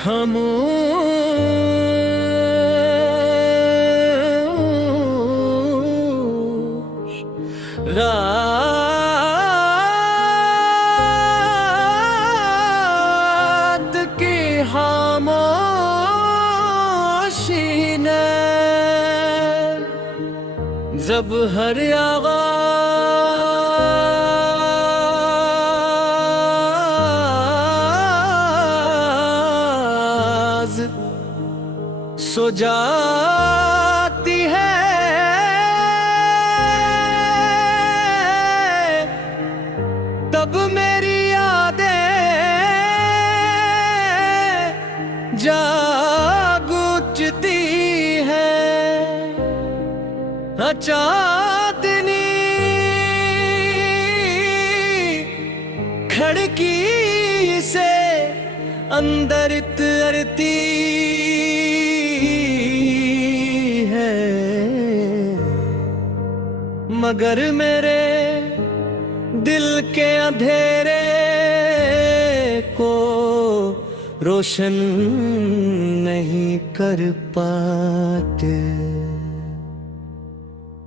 खामोश रात की खामोशी ने जब हर आगाज सो जाती है, तब मेरी यादें जाग उठती है। चांदनी खिड़की से अंदर उतरती है, मगर मेरे दिल के अंधेरे को रोशन नहीं कर पाते।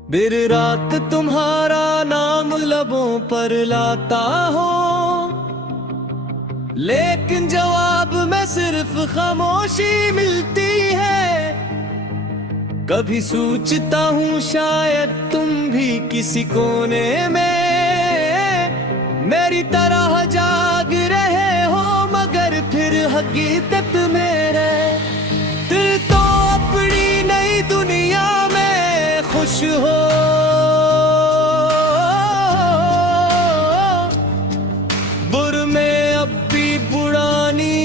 बिर रात तुम्हारा नाम लबों पर लाता हूँ, लेकिन जवाब में सिर्फ खामोशी मिलती है। कभी सोचता हूँ शायद तुम भी किसी कोने में मेरी तरह जाग रहे हो, मगर फिर हकीकत मेरे दिल तो अपनी नई दुनिया में खुश हो। बुर में अब भी पुरानी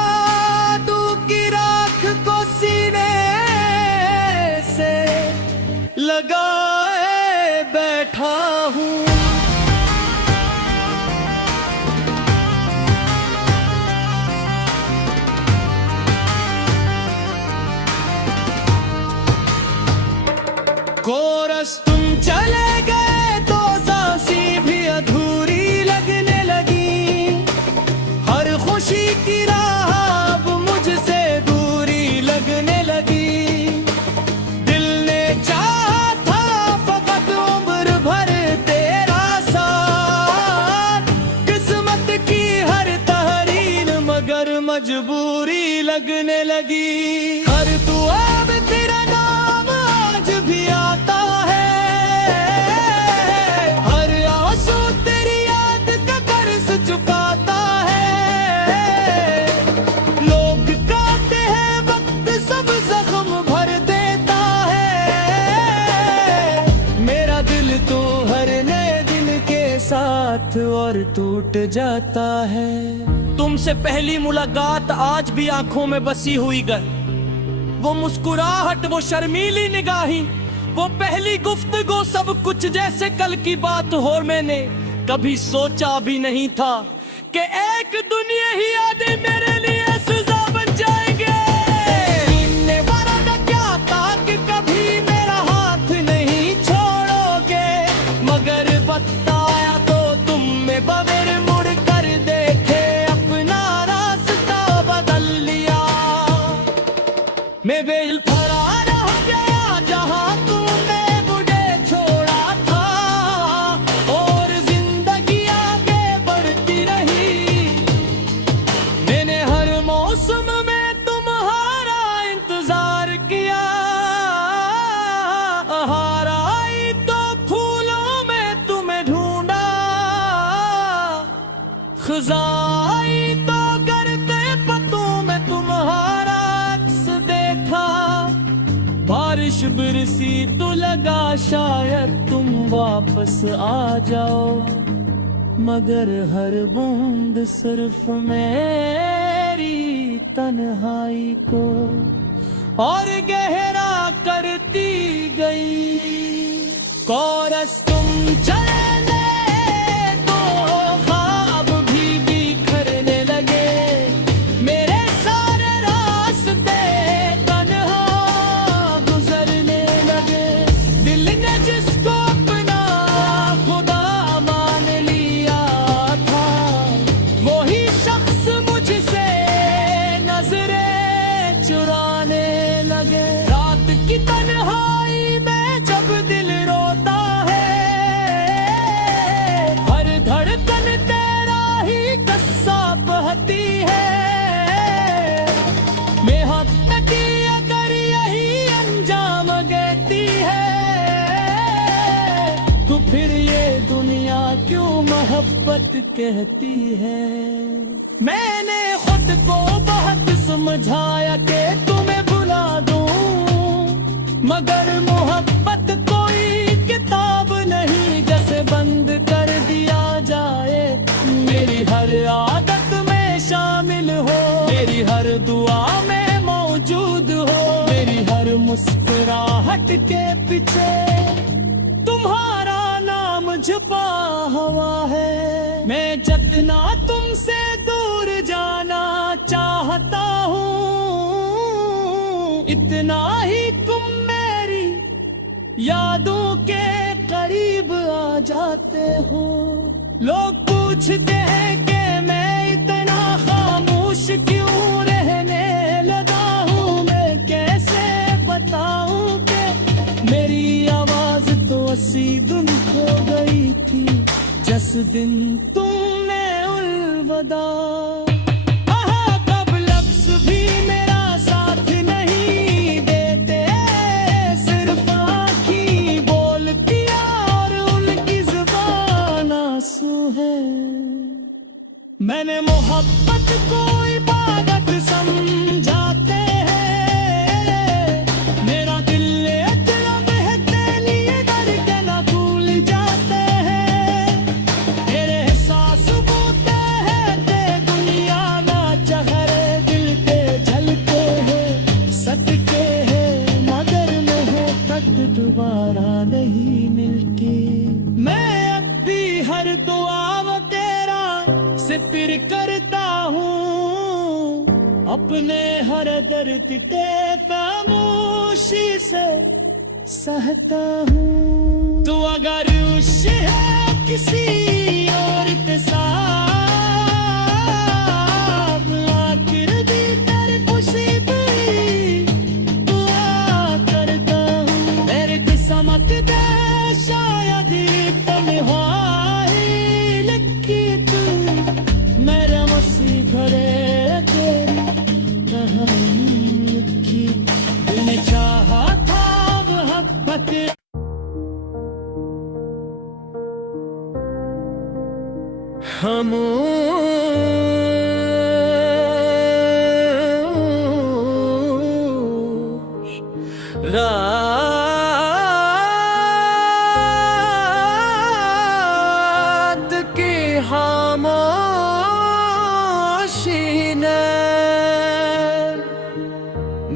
यादों की राख को सीने से लगाए बैठा हूँ। कोरस तुम चले गए तो सांसी भी अधूरी लगने लगी, हर खुशी की राह अब मुझसे दूरी लगने लगी। दिल ने चाहा था फकत उम्र भर तेरा साथ, किस्मत की हर तहरीर मगर मजबूरी लगने लगी। हर दुआ में तेरा नाम आज भी आता है, हर आंसू तेरी याद का कर्ज चुकाता है। लोग कहते हैं वक्त सब जख्म भर देता है, मेरा दिल तो हर नए दिन के साथ और टूट जाता है। तुमसे पहली मुलाकात आज भी आंखों में बसी हुई गर, वो मुस्कुराहट, वो शर्मीली निगाही, वो पहली गुफ्तगू, सब कुछ जैसे कल की बात हो। मैंने कभी सोचा भी नहीं था कि एक दुनिया ही यादें मेरे लिए सजा बन जाएंगे। तुमने वादा क्या था कि कभी मेरा हाथ नहीं छोड़ोगे, मगर बताया तो तुम में बगैर मुड़ कर देखे अपना रास्ता बदल लिया। मैं बेल फरार हो गया जहां तुमने मुझे छोड़ा था, और जिंदगी आगे बढ़ती रही। मैंने हर मौसम में तुम्हारा इंतजार किया, हार आई तो फूलों में तुम्हें ढूंढा, खजाई तो करते पत्तों में तुम्हारा अक्स देखा। बारिश बरसी तो लगा शायद तुम वापस आ जाओ, मगर हर बूंद सिर्फ मेरी तन्हाई को और गहरा करती गई। कोरस तुम चले तो ख्वाब भी बिखरने लगे, मेरे सारे रास्ते तन्हा गुजरने लगे। दिल ने जिसको अपना खुदा मान लिया था, फिर ये दुनिया क्यों मोहब्बत कहती है। मैंने खुद को बहुत समझाया कि तुम्हें भुला दूं, मगर मोहब्बत कोई किताब नहीं जैसे बंद कर दिया जाए। मेरी हर आदत में शामिल हो, मेरी हर दुआ में मौजूद हो, मेरी हर मुस्कुराहट के पीछे तुम्हारा नाम छुपा हुआ है। मैं जितना तुमसे दूर जाना चाहता हूँ, इतना ही तुम मेरी यादों के करीब आ जाते हो। लोग पूछते हैं कि मैं इतना खामोश क्यों रहने लगा हूँ। मैं कैसे बताऊं कि मेरी आवाज तो 80 दिन खो गई थी जिस दिन तुमने अलविदा। कब लफ्ज भी मेरा साथ नहीं देते, सिर्फ आँखें बोलती और उनकी जुबान आंसू है। मैंने मोहब्बत को इबादत समझाते हैं, मेरा दिल इतना बहते लिए डर के ना भूल जाते हैं। तेरे एहसास बोते हैं ते दुनिया ना चहरे दिल के झलके हैं, सटके हैं मगर महक दोबारा नहीं मिलती। मैं अब भी हर दुआ तेरा सिफिर करता हूँ, अपने हर दर्द के खामोशी से सहता हूँ। तू अगर उस है किसी और के साथ, आखिर भी तेरी खुशी भी दुआ करता हूँ। मेरी किस्मत में शायद तन्हाई लिखी तू, मेरे मसीह भरे तेरी कहानी लिखी। दिल ने चाहा था मोहब्बत, रात की खामोशी ने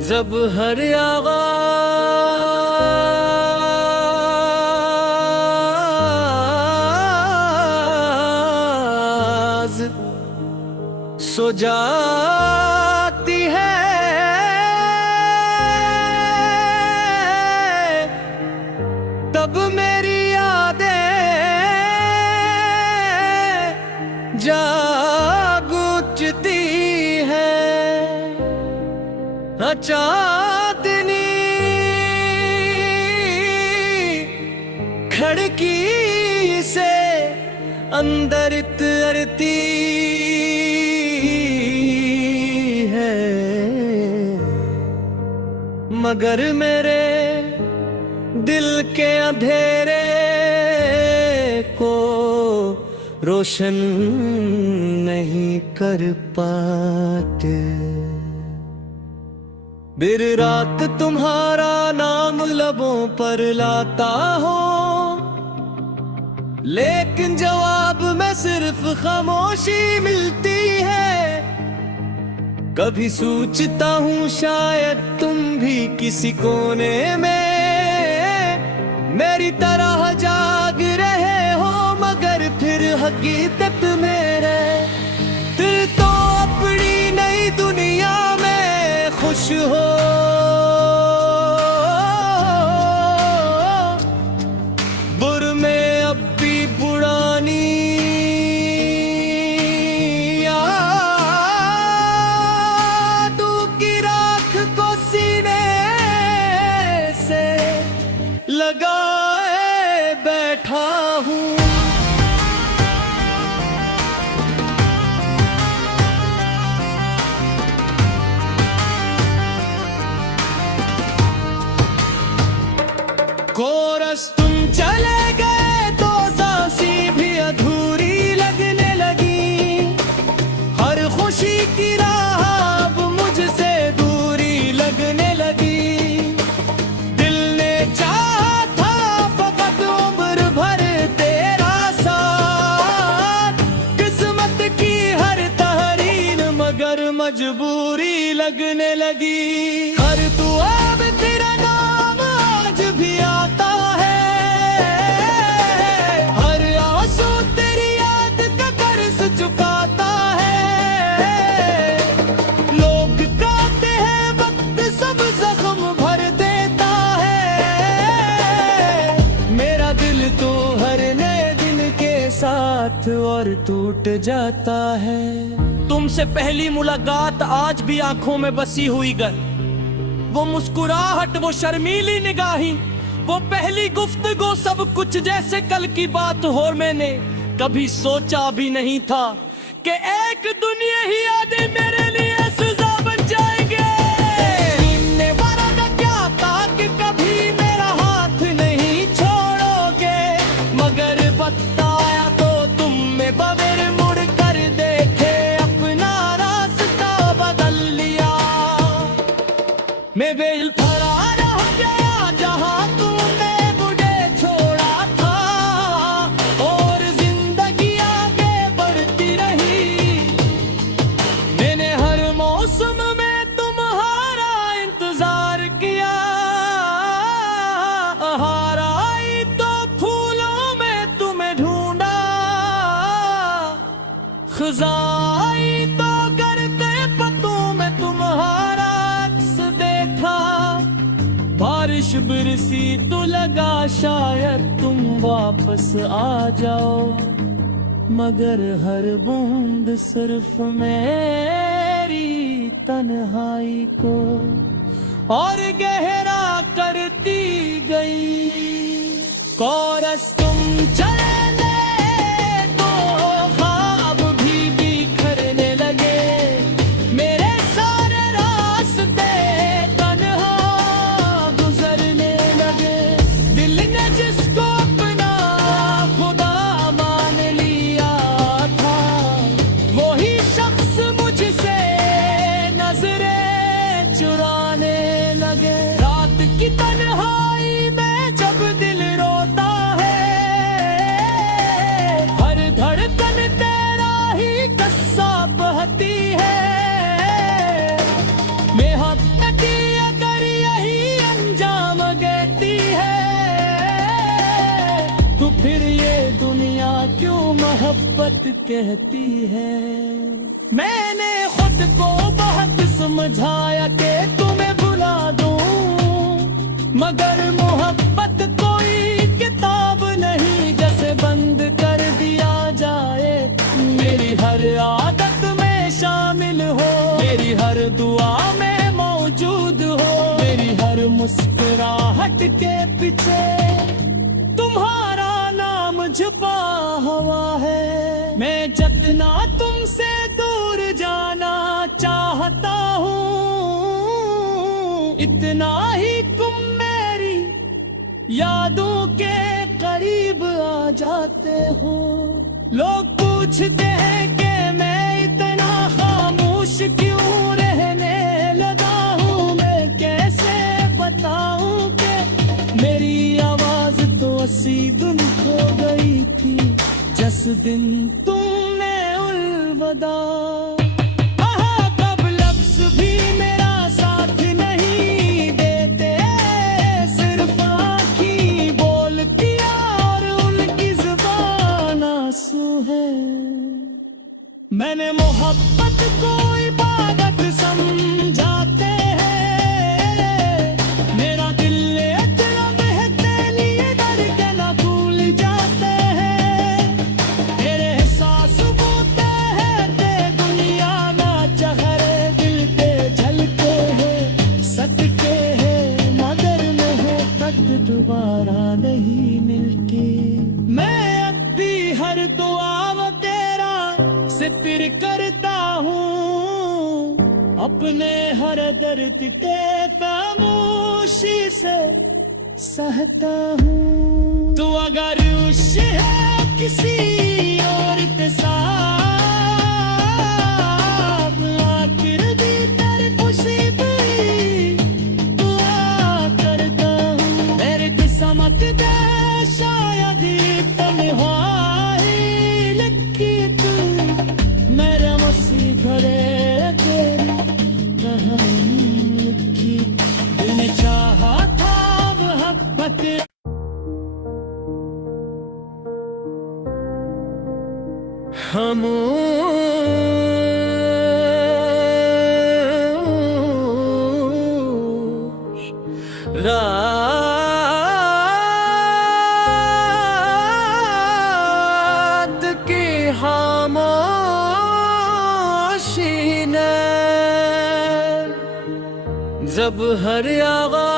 जब हर आवाज सो जाती है, तब मेरी यादें जाग उठती है। चांदनी खिड़की से अंदर तरती है, मगर मेरे दिल के अंधेरे को रोशन नहीं कर पाते। बिर रात तुम्हारा नाम लबों पर लाता हो, लेकिन जवाब में सिर्फ खामोशी मिलती है। कभी सोचता हूँ शायद तुम भी किसी कोने में मेरी तरह जाग रहे हो, मगर फिर हकीकत मेरे दिल तो अपनी नई दुनिया में खुश हो। बुर में अब भी पुरानी यादों की राख को सीने से लगाए बैठा हूँ। कोरस तुम चले गए तो मजबूरी लगने लगी। हर दुआ में तेरा नाम आज भी आता है, हर आंसू तेरी याद का कर्ज चुकाता है। लोग कहते हैं वक्त सब जख्म भर देता है, मेरा दिल तो हर नए दिन के साथ और टूट जाता है। तुमसे पहली मुलाकात आज भी आंखों में बसी हुई गर, वो मुस्कुराहट, वो शर्मीली निगाही, वो पहली गुफ्तगू, सब कुछ जैसे कल की बात हो। मैंने कभी सोचा भी नहीं था कि एक दुनिया ही आदि मेरे लिए सजा बन जाएंगे। तुमने वादा क्या था कि कभी मेरा हाथ नहीं छोड़ोगे, मगर बताया तो तुम में बगैर मुड़ कर देखे अपना रास्ता बदल लिया। मैं बेल फरार हो गया जहां तूने मुझे छोड़ा था, और जिंदगी आगे बढ़ती रही। मैंने हर मौसम में तुम्हारा इंतजार किया, हार आई तो फूलों में तुम्हें ढूंढा, खजाई तो करते पत्तों में तुम्हारा अक्स देखा। बारिश बरसी तो लगा शायद तुम वापस आ जाओ, मगर हर बूंद सिर्फ मेरी तन्हाई को और गहरा करती गई। कोरस तुम चले तो ख्वाब भी बिखरने लगे, मेरे सारे रास्ते तन्हा गुजरने लगे। दिल ने जिसको अपना खुदा मान लिया था, वही शख्स मुझसे नजरें चुराने लगे। रात की तन्हाई में जब दिल रोता है, हर धड़कन तेरा ही किस्सा बहती है। मोहब्बत की अगर यही अंजाम देती है, तो फिर ये दुनिया क्यों मोहब्बत कहती है। मैंने खुद को बहुत समझाया कि तुम्हें भुला दूं, मगर मोहब्बत कोई किताब नहीं जैसे बंद कर दिया जाए। मेरी हर आदत में शामिल हो, मेरी हर दुआ में मौजूद हो, मेरी हर मुस्कुराहट के पीछे तुम्हारा नाम छुपा हुआ है। मैं जितना तुमसे दूर जाना चाहता हूँ, इतना ही तुम मेरी यादों के करीब आ जाते हो। लोग पूछते हैं कि मैं इतना खामोश क्यों रहने लगा हूँ, मैं कैसे बताऊं कि मेरी आवाज तो 80 दिन खो गई थी जिस दिन तुमने अलविदा। कब लफ्ज भी मेरा साथ नहीं देते, सिर्फ आँखी बोलती और उनकी जुबान आंसू है। मैंने मोहब्बत को इबादत समझाते हैं, मेरा दिल इतना बहते लिए डर के ना भूल जाते हैं। तेरे एहसास होते हैं ते दुनिया ना चहरे दिल पे झलके हैं, सदके हैं मगर में तक दोबारा नहीं मिलती। मैं अब भी हर दुआ तेरा जिक्र करता हूँ, अपने हर दर्द के खामोशी से सहता हूँ। तू अगर उस है किसी और के साथ, आखिर भी तेरी खुशी भी दुआ करता हूँ। मेरे किस्मत दे शायद तन्हाई लिखी तू, मेरे मसीह घरे तेरी खामोश रात की खामोशी ने जब हर आगाज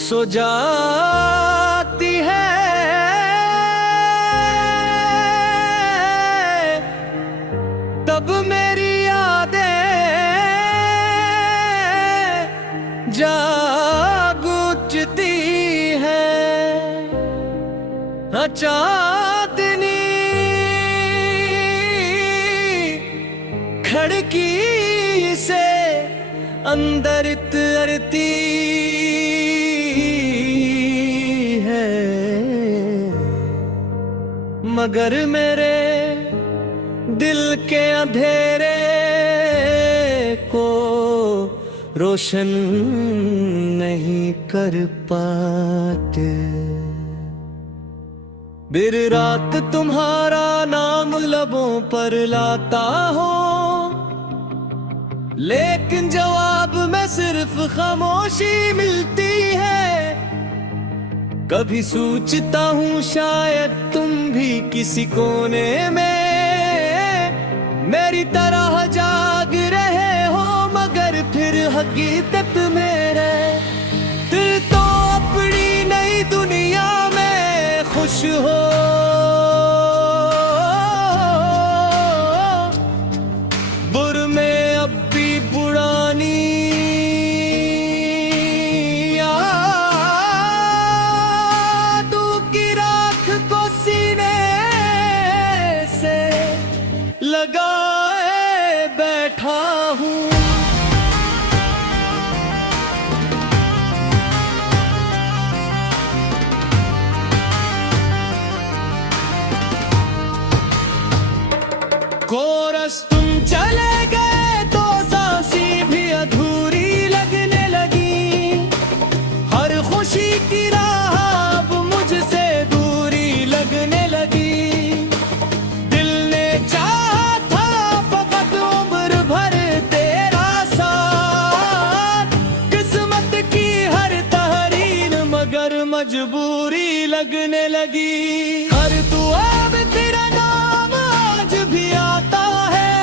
सो जाती है, तब मेरी यादें जाग उठती है। चांदनी खिड़की से अंदर तरती है, मगर मेरे दिल के अंधेरे को रोशन नहीं कर पाते। बिर रात तुम्हारा नाम लबों पर लाता हो, लेकिन जवाब में सिर्फ खामोशी मिलती है। कभी सोचता हूँ शायद तुम भी किसी कोने में मेरी तरह जाग रहे हो, मगर फिर हकीकत मेरे दिल तो अपनी नई दुनिया में खुश हो। बुर में अब भी पुरानी यादों की राख को सीने से लगाए बैठा हूँ। कोरस तुम चले गए तो सांसें भी अधूरी लगने लगी, हर खुशी की राह अब मुझसे दूरी लगने लगी। दिल ने चाहा था फकत उम्र भर तेरा साथ, किस्मत की हर तहरीर मगर मजबूरी लगने लगी। हर दुआ में तेरा नाम आज भी आता है,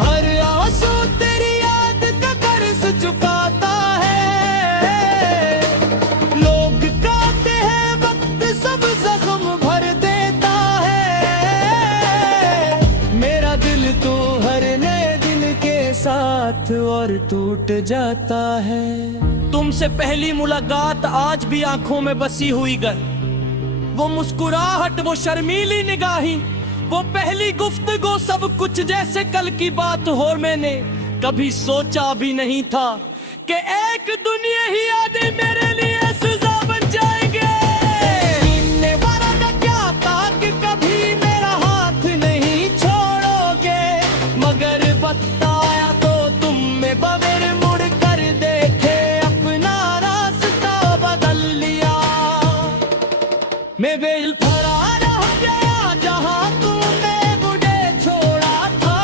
हर आंसू तेरी याद का कर्ज चुकाता है। लोग कहते हैं वक्त सब जख्म भर देता है, मेरा दिल तो हर नए दिन के साथ और टूट जाता है। तुमसे पहली मुलाकात आज भी आंखों में बसी हुई गर, वो मुस्कुराहट, वो शर्मीली निगाही, वो पहली गुफ्तगू, सब कुछ जैसे कल की बात हो। मैंने कभी सोचा भी नहीं था कि एक दुनिया ही यादें मेरे लिए सजा बन जाएंगे। तुमने वादा क्या था कि कभी मेरा हाथ नहीं छोड़ोगे, मगर बताया तो तुम में बगैर मुड़ कर देखे अपना रास्ता बदल लिया। मैं बेल फरार हो गया जहां तूने मुझे छोड़ा था,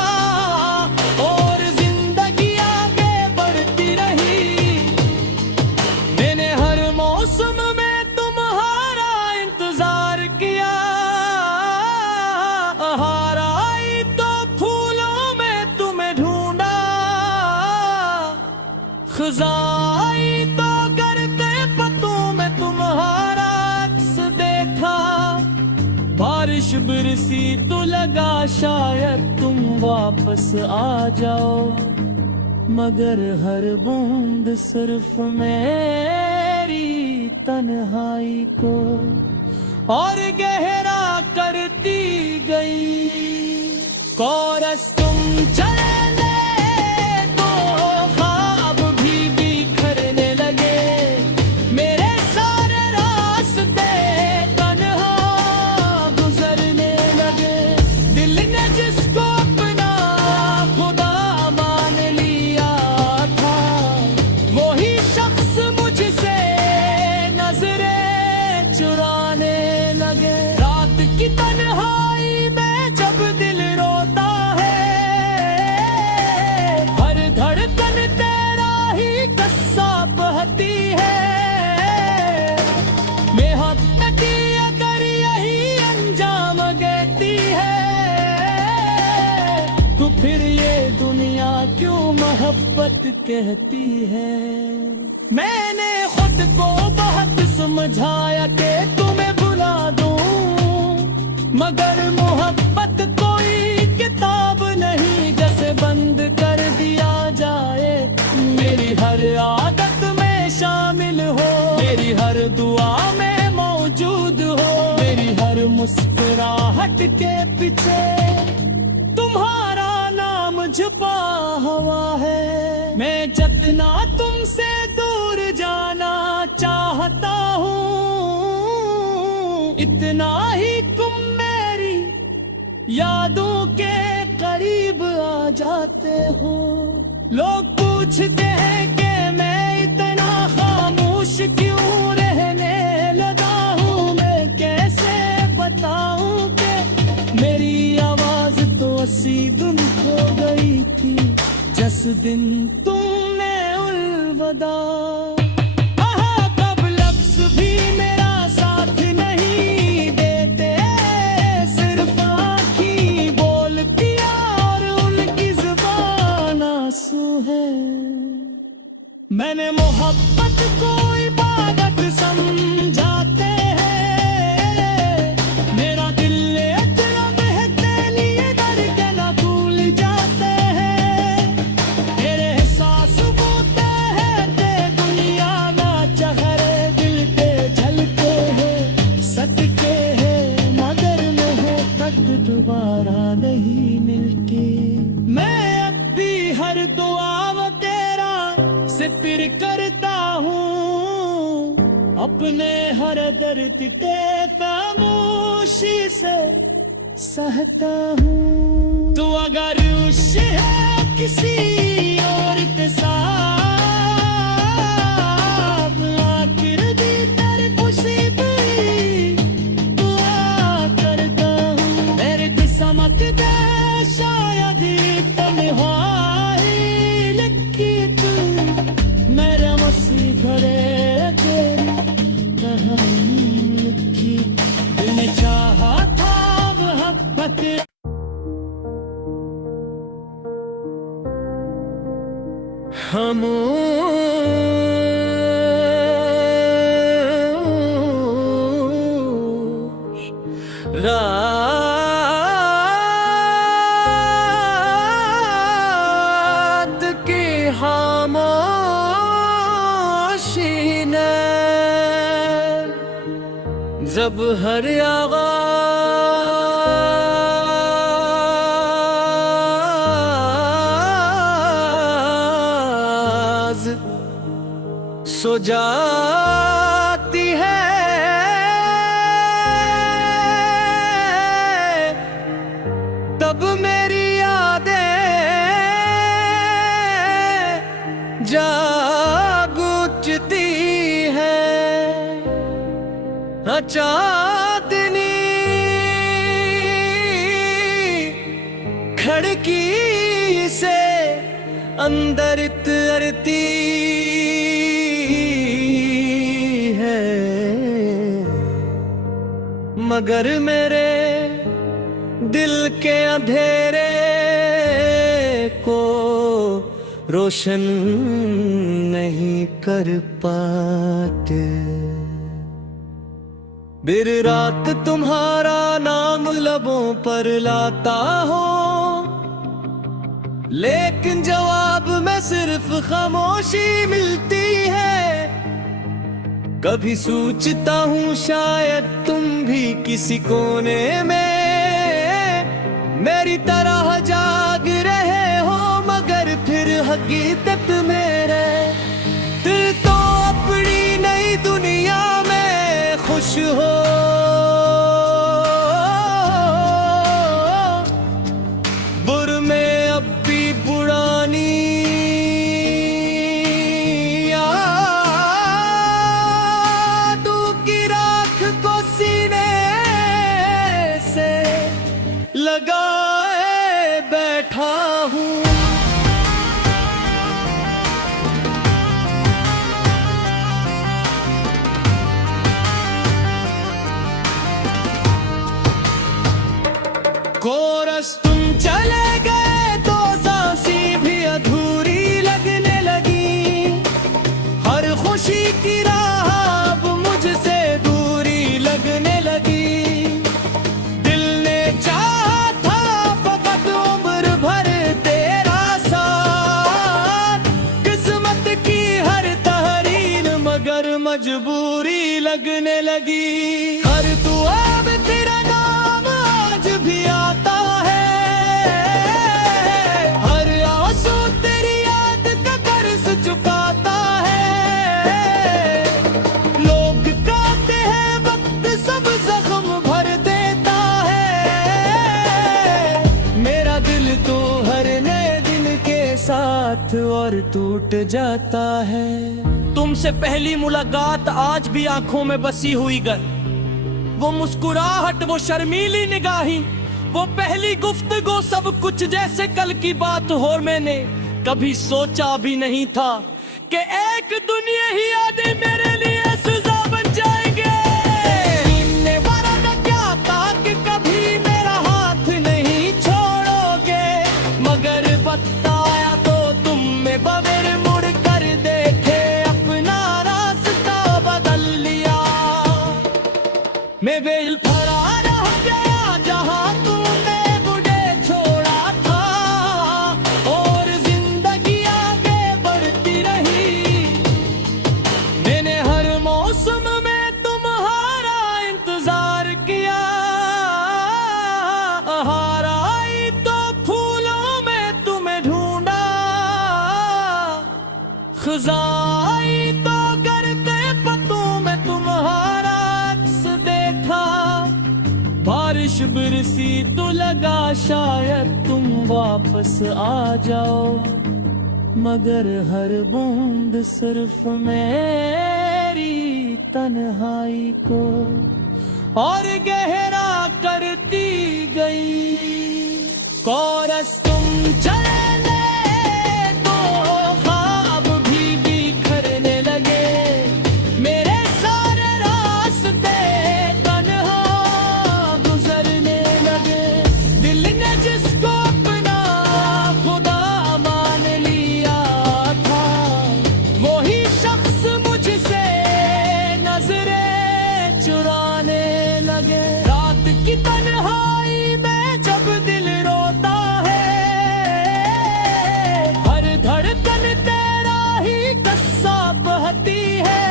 और जिंदगी आगे बढ़ती रही। मैंने हर मौसम में तुम्हारा इंतजार किया, हार आई तो फूलों में तुम्हें ढूंढा, खजाई तो करते पत्तों में तुम्हारा अक्स देखा। बारिश बरसी तो लगा शायद तुम वापस आ जाओ, मगर हर बूंद सिर्फ मेरी तन्हाई को और गहरा करती गई। कोरस तुम चले तो ख्वाब भी बिखरने लगे, मेरे सारे रास्ते तन्हा गुजरने लगे। दिल ने जिसको अपना खुदा मान लिया था, तो फिर ये दुनिया क्यों मोहब्बत कहती है। मैंने खुद को बहुत समझाया कि तुम्हें भुला दूं, मगर मोहब्बत कोई किताब नहीं जैसे बंद कर दिया जाए। मेरी हर आदत में शामिल हो, मेरी हर दुआ में मौजूद हो, मेरी हर मुस्कुराहट के पीछे तुम्हारा नाम छुपा हुआ है। मैं जितना तुमसे दूर जाना चाहता हूँ, इतना ही तुम मेरी यादों के करीब आ जाते हो। लोग पूछते हैं कि मैं इतना खामोश क्यों रहने लगा हूँ। मैं कैसे बताऊं कि मेरी आवाज तो 80 दिन खो गई थी जिस दिन तुमने अलविदा। कब लफ्ज भी मेरा साथ नहीं देते, सिर्फ आँखें बोलती और उनकी जुबान आंसू है। मैंने मोहब्बत को इबादत समझाते हैं, मेरा दिल इतना बहते लिए डर के ना भूल जाते हैं। तेरे एहसास होते हैं ते दुनिया में चेहरे दिल पे झलके हैं, सदके हैं मगर नहीं तक दोबारा नहीं मिलते। मैं अब भी हर दुआ वो तेरा जिक्र करता हूँ, अपने हर दर्द के खामोशी से सहता हूँ। तू अगर उस है किसी और के साथ, आखिर भी तेरी खुशी भी दुआ करता हूँ। मेरे किस्मत दे शायद तन्हाई लिखी तू, मेरे मसी घरे तेरी कहानी लिखी। दिल ने चाहा था मोहब्बत, रात की खामोशी ने जब हर आवाज सो जाती है, तब मेरी यादें जाग उठती है। चांदनी खिड़की से अंदर तरती है, मगर मेरे दिल के अंधेरे को रोशन नहीं कर पाते। बिर रात तुम्हारा नाम लबों पर लाता हूँ, लेकिन जवाब में सिर्फ खामोशी मिलती है। कभी सोचता हूँ शायद तुम भी किसी कोने में मेरी तरह जाग रहे हो, मगर फिर हकीकत मेरे दिल तो अपनी नई दुनिया में खुश हो। बुर में अब भी पुरानी यादों की राख को सीने से लगाए बैठा हूँ। कोरस तुम चले गए मजबूरी लगने लगी। हर दुआ में तेरा नाम आज भी आता है, हर आंसू तेरी याद का कर्ज चुकाता है। लोग कहते हैं वक्त सब जख्म भर देता है, मेरा दिल तो हर नए दिन के साथ और टूट जाता है। तुमसे पहली मुलाकात आज भी आंखों में बसी हुई गर, वो मुस्कुराहट, वो शर्मीली निगाही, वो पहली गुफ्तगू, सब कुछ जैसे कल की बात हो। मैंने कभी सोचा भी नहीं था कि एक दुनिया ही आदि मेरे लिए सजा बन जाएंगे। इनने वादा क्या था कि कभी मेरा हाथ नहीं छोड़ोगे, मगर बताया तो तुम में बगैर मुड़ कर देखे अपना रास्ता बदल लिया। मैं बेल फरार हो गया जहां तूने मुझे छोड़ा था, और जिंदगी आगे बढ़ती रही। मैंने हर मौसम में तुम्हारा इंतजार किया, हार आई तो फूलों में तुम्हें ढूंढा, खजाई तो करते पत्तों में तुम्हारा अक्स देखा। बारिश बरसी तो लगा शायद तुम वापस आ जाओ, मगर हर बूंद सिर्फ मेरी तन्हाई को और गहरा करती गई। कोरस तुम चले तो ख्वाब भी बिखरने लगे, मेरे सारे रास्ते तन्हा गुजरने लगे। दिल ने जिसको अपना खुदा मान लिया था, वही शख्स मुझसे नजरें चुराने लगे। रात की तन्हाई में जब दिल रोता है, हर धड़कन तेरा ही किस्सा बहती है।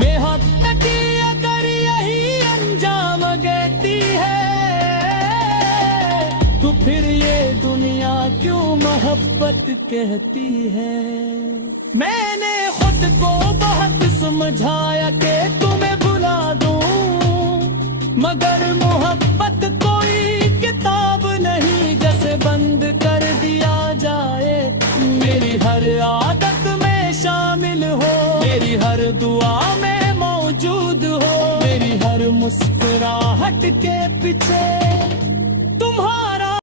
मैं हद तक अगर यही अंजाम कहती है, तो फिर ये दुनिया क्यों मोहब्बत कहती है। मैंने खुद को बहुत समझाया कि तुम्हें भुला दूं, मगर मोहब्बत कोई किताब नहीं जैसे बंद कर दिया जाए। मेरी हर आदत में शामिल हो, मेरी हर दुआ में मौजूद हो, मेरी हर मुस्कुराहट के पीछे